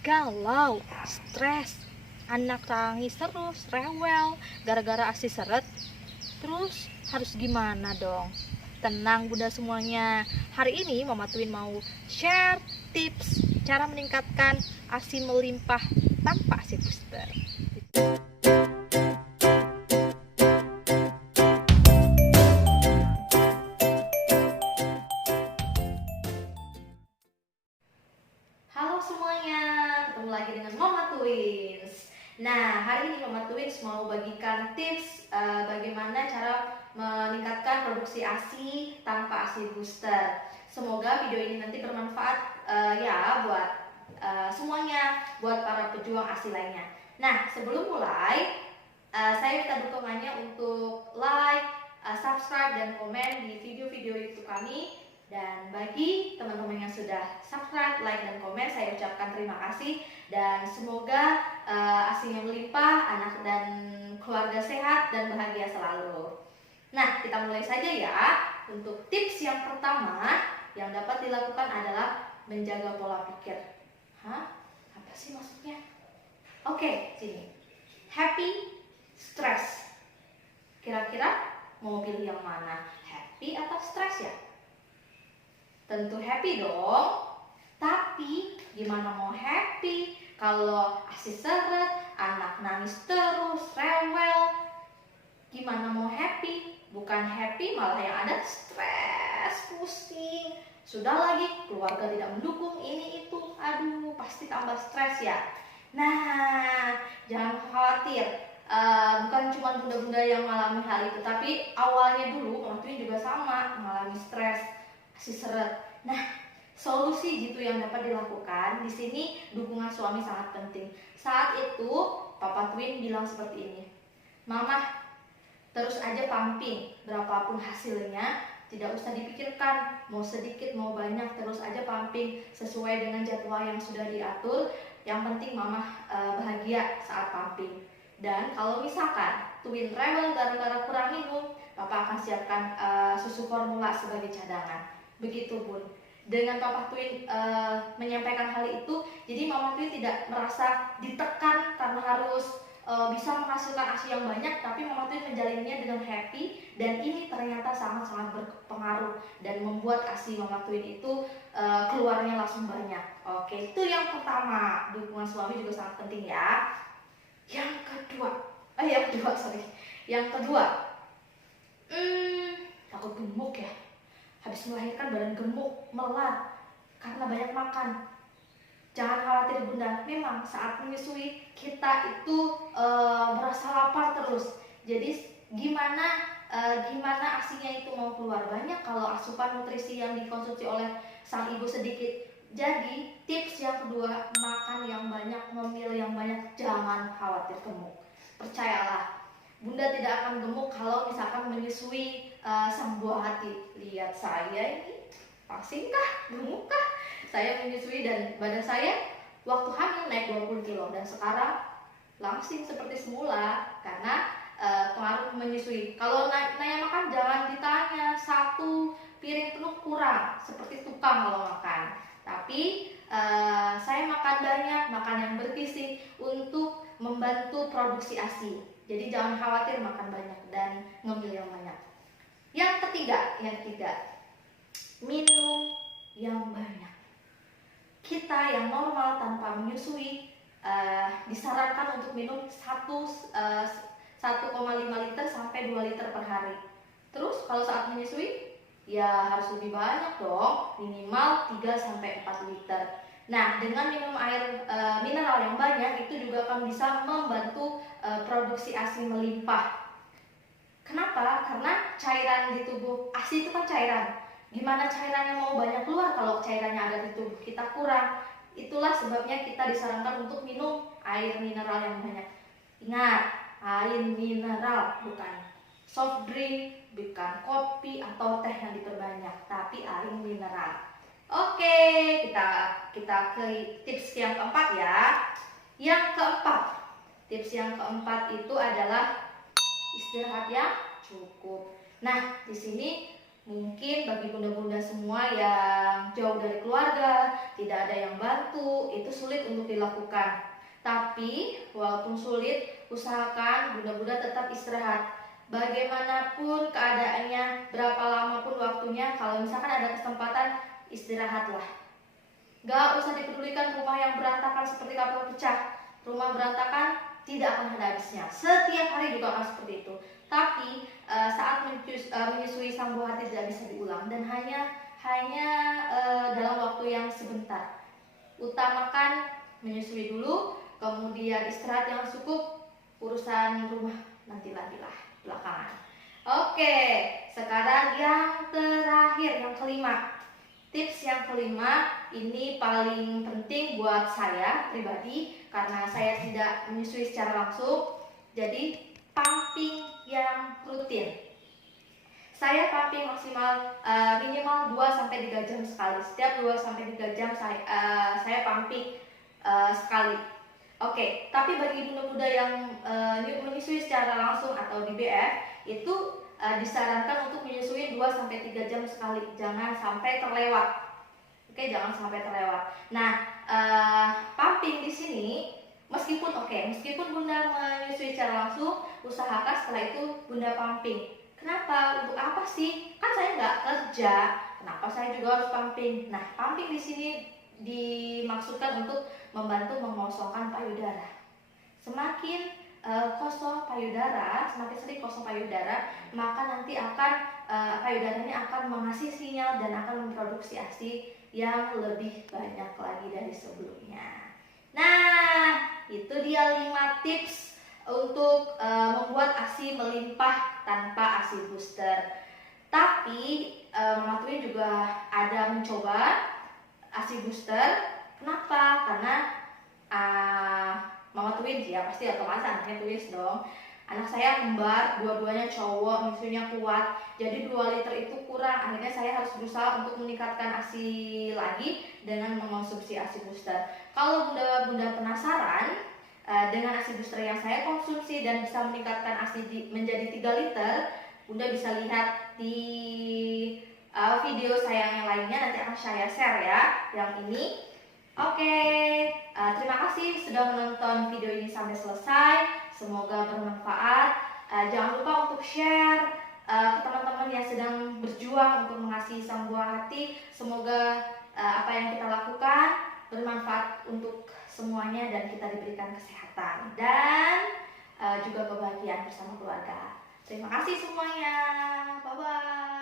galau, stres, anak nangis terus, rewel, gara-gara ASI seret. Terus harus gimana dong? Tenang bunda semuanya. Hari ini Mama Twin mau share tips cara meningkatkan ASI melimpah tanpa ASI booster. Halo semuanya, ketemu lagi dengan Mama Twins. Nah, hari ini Mama Twins mau bagikan tips bagaimana cara meningkatkan produksi ASI tanpa ASI booster. Semoga video ini nanti bermanfaat ya buat semuanya, buat para pejuang ASI lainnya. Nah, sebelum mulai, saya minta dukungannya untuk like, subscribe, dan komen di video-video YouTube kami. Dan bagi teman-teman yang sudah subscribe, like, dan komen, saya ucapkan terima kasih. Dan semoga ASI-nya melimpah, anak dan keluarga sehat dan bahagia selalu. Nah, kita mulai saja ya. Untuk tips yang pertama yang dapat dilakukan adalah menjaga pola pikir. Hah? Apa sih maksudnya? Oke, sini. Happy, stress. Kira-kira mau pilih yang mana? Happy atau stress ya? Tentu happy dong. Tapi gimana mau happy kalau ASI seret, anak nangis terus, rewel? Gimana mau happy? Bukan happy malah yang ada stres, pusing. Sudah lagi keluarga tidak mendukung ini itu. Aduh, pasti tambah stres ya. Nah, jangan khawatir. Bukan cuma bunda-bunda yang mengalami hal itu, tapi awalnya dulu Mama Twin juga sama mengalami stres, ASI seret. Nah, solusi gitu yang dapat dilakukan. Di sini dukungan suami sangat penting. Saat itu Papa Twin bilang seperti ini, Mama, terus aja pumping, berapapun hasilnya tidak usah dipikirkan, mau sedikit mau banyak, terus aja pumping sesuai dengan jadwal yang sudah diatur. Yang penting Mama bahagia saat pumping. Dan kalau misalkan Twin rewel gara-gara kurang minum, Papa akan siapkan susu formula sebagai cadangan. Begitu Bun. Dengan Papa Twin menyampaikan hal itu, jadi Mama Twin tidak merasa ditekan karena harus bisa menghasilkan ASI yang banyak, tapi Mama Twin menjalinnya dengan happy, dan ini ternyata sangat-sangat berpengaruh dan membuat ASI Mama Twin itu keluarnya langsung banyak. Oke, itu yang pertama. Dukungan suami juga sangat penting ya. Yang kedua, takut gemuk ya. Habis melahirkan badan gemuk, melar karena banyak makan. Jangan khawatir bunda, memang saat menyusui kita itu merasa lapar terus. Jadi gimana ASInya itu mau keluar banyak kalau asupan nutrisi yang dikonsumsi oleh sang ibu sedikit. Jadi tips yang kedua, makan yang banyak, ngemil yang banyak, jangan khawatir gemuk. Percayalah, bunda tidak akan gemuk kalau misalkan menyusui sang buah hati. Lihat saya ini, paksinkah, gemukkah? Saya menyusui dan badan saya waktu hamil naik 20 kilo dan sekarang langsing seperti semula karena pengaruh menyusui. Kalau nanya makan jangan ditanya, satu piring penuh kurang, seperti tukang kalau makan. Tapi saya makan banyak, makan yang bergizi untuk membantu produksi ASI. Jadi jangan khawatir makan banyak dan ngemil yang banyak. Yang ketiga, minum yang banyak. Kita yang normal tanpa menyusui disarankan untuk minum 1,5 liter sampai 2 liter per hari. Terus kalau saat menyusui ya harus lebih banyak dong, minimal 3 sampai 4 liter. Nah, dengan minum air mineral yang banyak itu juga akan bisa membantu produksi ASI melimpah. Kenapa? Karena cairan di tubuh ASI itu kan cairan. Gimana cairannya mau banyak keluar kalau cairannya ada di tubuh kita kurang? Itulah sebabnya kita disarankan untuk minum air mineral yang banyak. Ingat, air mineral, bukan soft drink, bukan kopi atau teh yang diperbanyak, tapi air mineral. Oke, kita ke tips yang keempat ya. Tips yang keempat itu adalah istirahat yang cukup. Nah, di sini mungkin bagi bunda-bunda semua yang jauh jauh dari keluarga, tidak ada yang bantu, itu sulit untuk dilakukan. Tapi walaupun sulit, usahakan bunda-bunda tetap istirahat. Bagaimanapun keadaannya, berapa lama pun waktunya, kalau misalkan ada kesempatan, istirahatlah. Gak usah dipedulikan rumah yang berantakan seperti kapal pecah. Rumah berantakan tidak akan ada habisnya. Setiap hari juga akan seperti itu. Tapi saat menyusui sang buah hati tidak bisa diulang dan hanya dalam waktu yang sebentar. Utamakan menyusui dulu, kemudian istirahat yang cukup, urusan rumah nanti lagi lah belakangan. Oke, sekarang yang terakhir, yang kelima. Tips yang kelima ini paling penting buat saya pribadi karena saya tidak menyusui secara langsung. Jadi pumping yang rutin. Saya pumping maksimal minimal 2-3 jam sekali. Setiap 2-3 jam saya pumping sekali. Oke, tapi bagi bunda-bunda yang menyusui secara langsung atau di BF itu disarankan untuk menyusui 2-3 jam sekali. Jangan sampai terlewat. Oke, jangan sampai terlewat. Nah, pumping di sini meskipun bunda menyusui secara langsung, usahakan setelah itu bunda pumping. Kenapa? Untuk apa sih? Kan saya nggak kerja. Kenapa saya juga harus pumping? Nah, pumping di sini dimaksudkan untuk membantu mengosongkan payudara. Semakin kosong payudara, semakin sering kosong payudara, maka nanti akan payudaranya akan mengasih sinyal dan akan memproduksi ASI yang lebih banyak lagi dari sebelumnya. Nah, itu dia 5 tips untuk membuat ASI melimpah tanpa ASI booster. Tapi Mama Twin juga ada mencoba ASI booster. Kenapa? Karena Mama twins ya, pasti otomatis anaknya twins dong. Anak saya kembar, dua-duanya cowok, nyusunya kuat, jadi 2 liter itu kurang. Akhirnya saya harus berusaha untuk meningkatkan ASI lagi dengan mengonsumsi ASI booster. Kalau bunda-bunda penasaran dengan ASI booster yang saya konsumsi dan bisa meningkatkan ASI menjadi 3 liter, bunda bisa lihat di video saya yang lainnya, nanti akan saya share ya, yang ini. Oke, terima kasih sudah menonton video ini sampai selesai. Semoga bermanfaat. Jangan lupa untuk share ke teman-teman yang sedang berjuang untuk mengasihi sang buah hati. Semoga apa yang kita lakukan bermanfaat untuk semuanya dan kita diberikan kesehatan dan juga kebahagiaan bersama keluarga. Terima kasih semuanya. Bye-bye.